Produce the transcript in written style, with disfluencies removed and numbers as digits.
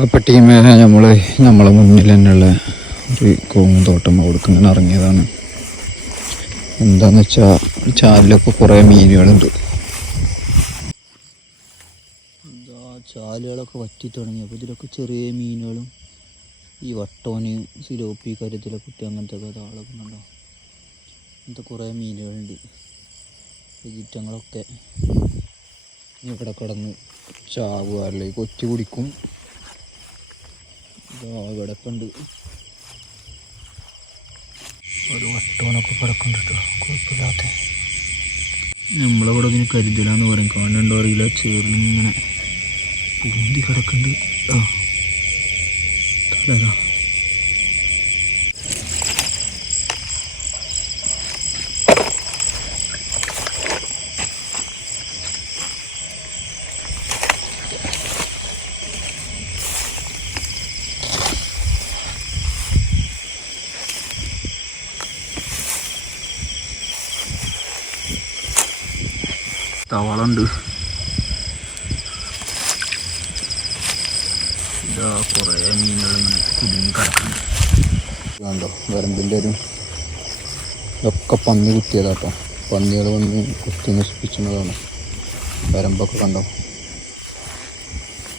അപ്പോൾ ടീമേ നമ്മളെ മുന്നിൽ തന്നെയുള്ള ഒരു പൂന്തോട്ടം അവിടേക്ക് ഇങ്ങനെ ഇറങ്ങിയതാണ്. എന്താണെന്ന് വെച്ചാൽ ചാലിലൊക്കെ കുറേ മീനുകളുണ്ട്. എന്താ ചാലുകളൊക്കെ വറ്റി തുടങ്ങി. അപ്പോൾ ഇതിലൊക്കെ ചെറിയ മീനുകളും ഈ വട്ടോന്, സിലോപ്പി, കരുതല കുട്ടി അങ്ങനത്തെ ഒക്കെ താളൊക്കെ ഉണ്ടോ. അങ്ങനത്തെ കുറേ മീനുകളുണ്ട്. ഈറ്റങ്ങളൊക്കെ ഇവിടെ കിടന്ന് ചാവുക അല്ലെങ്കിൽ കൊത്തി കുടിക്കും. ഇവിടെ ഉണ്ട് ഒരു വട്ടോനൊക്കെ കിടക്കുന്നുണ്ട് കേട്ടോ, കുഴപ്പമില്ലാത്ത. നമ്മളവിടെ ഇതിന് കരുതലാന്ന് പറയും. കാണണ്ടോ അറിയില്ല, ചേർന്നിങ്ങനെ പൂന്തി കിടക്കുന്നുണ്ട്. തലതാ തവളുണ്ട്. ഇതാ കുറേ മീനുകൾ ഇങ്ങനെ കുടുങ്ങി കിടക്കുന്നുണ്ട്. കണ്ടോ വരമ്പിൻ്റെ ഒരു ഇതൊക്കെ പന്നി കുത്തിയതാട്ടോ. പന്നികൾ വന്ന് കുത്തി നശിപ്പിക്കുന്നതാണ്. വരമ്പൊക്കെ കണ്ടോ.